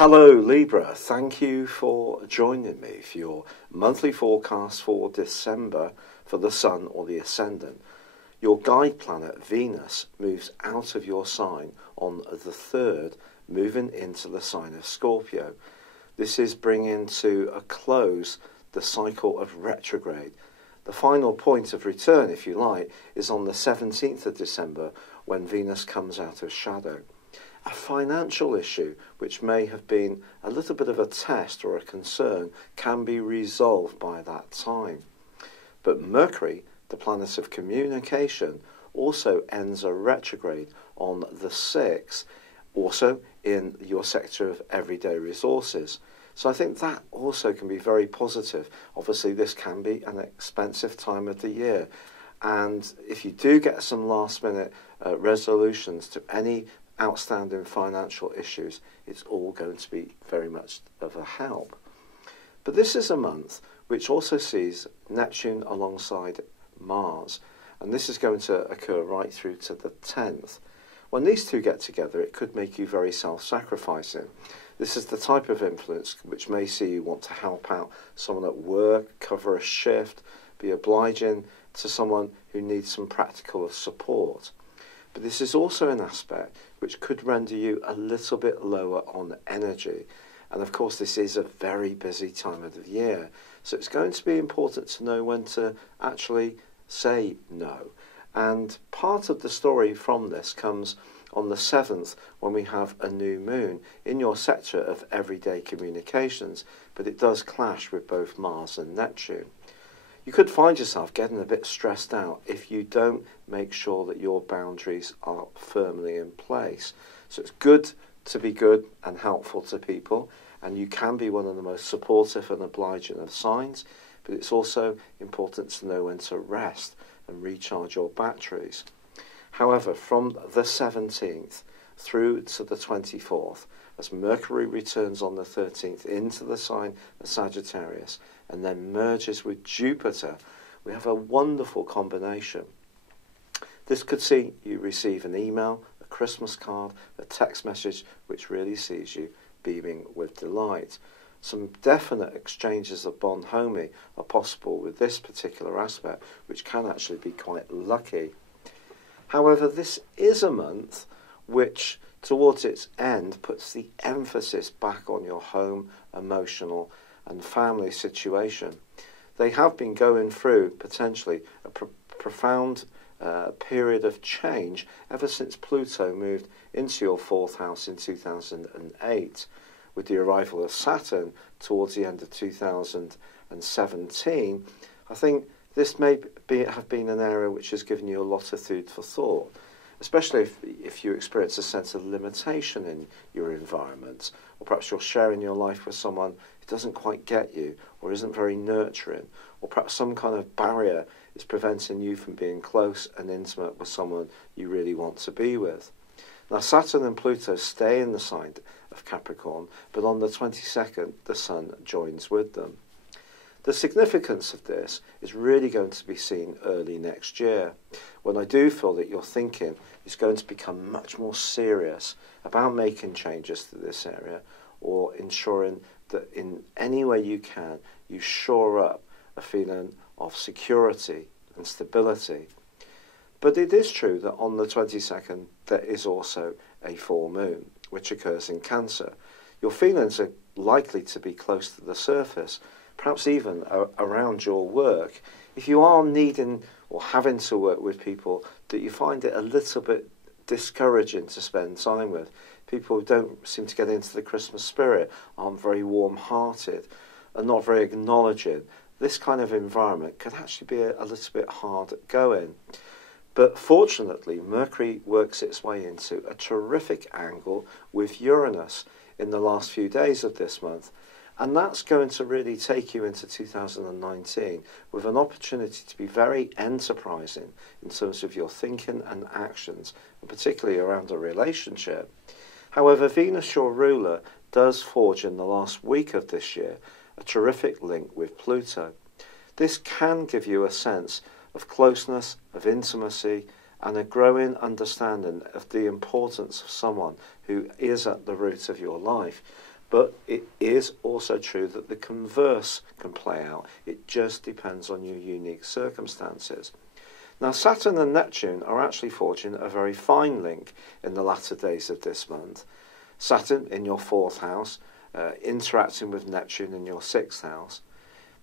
Hello Libra, thank you for joining me for your monthly forecast for December for the Sun or the Ascendant. Your guide planet Venus moves out of your sign on the 3rd, moving into the sign of Scorpio. This is bringing to a close the cycle of retrograde. The final point of return, if you like, is on the 17th of December when Venus comes out of shadow. A financial issue, which may have been a little bit of a test or a concern, can be resolved by that time. But Mercury, the planet of communication, also ends a retrograde on the 6th, also in your sector of everyday resources. So I think that also can be very positive. Obviously, this can be an expensive time of the year. And if you do get some last-minute resolutions to any outstanding financial issues, it's all going to be very much of a help. But this is a month which also sees Neptune alongside Mars, and this is going to occur right through to the 10th. When these two get together, it could make you very self-sacrificing. This is the type of influence which may see you want to help out someone at work, cover a shift, be obliging to someone who needs some practical support. But this is also an aspect which could render you a little bit lower on energy. And of course, this is a very busy time of the year. So it's going to be important to know when to actually say no. And part of the story from this comes on the 7th when we have a new moon in your sector of everyday communications. But it does clash with both Mars and Neptune. You could find yourself getting a bit stressed out if you don't make sure that your boundaries are firmly in place. So it's good to be good and helpful to people, and you can be one of the most supportive and obliging of signs, but it's also important to know when to rest and recharge your batteries. However, from the 17th through to the 24th, as Mercury returns on the 13th into the sign of Sagittarius and then merges with Jupiter, we have a wonderful combination. This could see you receive an email, a Christmas card, a text message which really sees you beaming with delight. Some definite exchanges of bonhomie are possible with this particular aspect, which can actually be quite lucky. However, this is a month which, towards its end, puts the emphasis back on your home, emotional and family situation. They have been going through, potentially, a profound period of change ever since Pluto moved into your 4th house in 2008. With the arrival of Saturn towards the end of 2017, I think this may have been an area which has given you a lot of food for thought, especially if you experience a sense of limitation in your environment, or perhaps you're sharing your life with someone who doesn't quite get you or isn't very nurturing, or perhaps some kind of barrier is preventing you from being close and intimate with someone you really want to be with. Now, Saturn and Pluto stay in the sign of Capricorn, but on the 22nd, the Sun joins with them. The significance of this is really going to be seen early next year, when I do feel that your thinking is going to become much more serious about making changes to this area, or ensuring that in any way you can, you shore up a feeling of security and stability. But it is true that on the 22nd, there is also a full moon, which occurs in Cancer. Your feelings are likely to be close to the surface, perhaps even around your work. If you are needing or having to work with people that you find it a little bit discouraging to spend time with, people who don't seem to get into the Christmas spirit, aren't very warm-hearted, are not very acknowledging, this kind of environment can actually be a little bit hard going. But fortunately, Mercury works its way into a terrific angle with Uranus in the last few days of this month. And that's going to really take you into 2019 with an opportunity to be very enterprising in terms of your thinking and actions, and particularly around a relationship. However, Venus, your ruler, does forge in the last week of this year a terrific link with Pluto. This can give you a sense of closeness, of intimacy, and a growing understanding of the importance of someone who is at the root of your life. But it is also true that the converse can play out. It just depends on your unique circumstances. Now, Saturn and Neptune are actually forging a very fine link in the latter days of this month. Saturn in your 4th house, interacting with Neptune in your 6th house.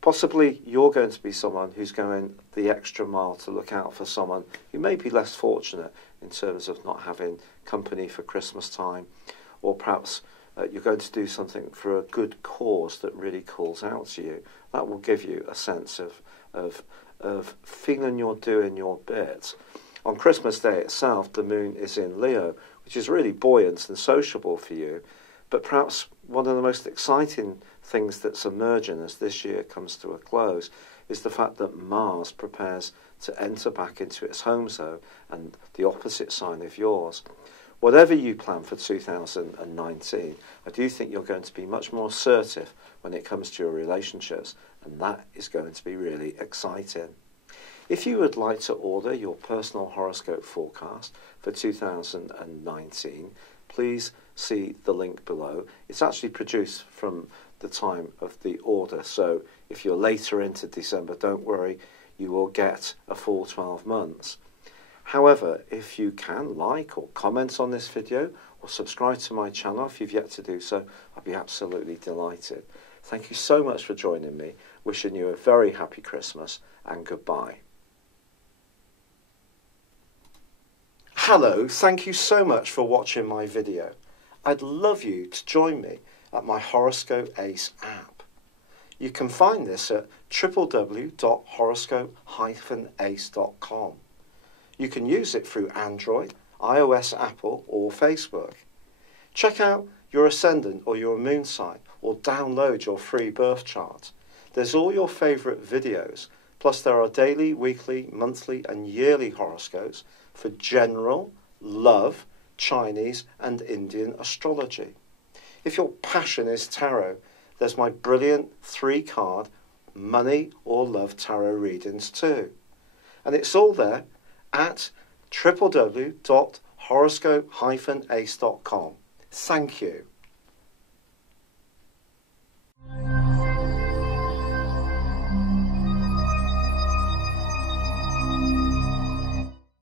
Possibly you're going to be someone who's going the extra mile to look out for someone who may be less fortunate in terms of not having company for Christmas time, or perhaps you're going to do something for a good cause that really calls out to you. That will give you a sense of feeling you're doing your bit. On Christmas Day itself, the moon is in Leo, which is really buoyant and sociable for you. But perhaps one of the most exciting things that's emerging as this year comes to a close is the fact that Mars prepares to enter back into its home zone and the opposite sign of yours. Whatever you plan for 2019, I do think you're going to be much more assertive when it comes to your relationships, and that is going to be really exciting. If you would like to order your personal horoscope forecast for 2019, please see the link below. It's actually produced from the time of the order, so if you're later into December, don't worry, you will get a full 12 months. However, if you can like or comment on this video or subscribe to my channel if you've yet to do so, I'd be absolutely delighted. Thank you so much for joining me. Wishing you a very happy Christmas and goodbye. Hello, thank you so much for watching my video. I'd love you to join me at my Horoscope Ace app. You can find this at www.horoscope-ace.com. You can use it through Android, iOS, Apple or Facebook. Check out your ascendant or your moon sign or download your free birth chart. There's all your favourite videos, plus there are daily, weekly, monthly and yearly horoscopes for general, love, Chinese and Indian astrology. If your passion is tarot, there's my brilliant 3-card money or love tarot readings too. And it's all there at www.horoscope-ace.com. Thank you.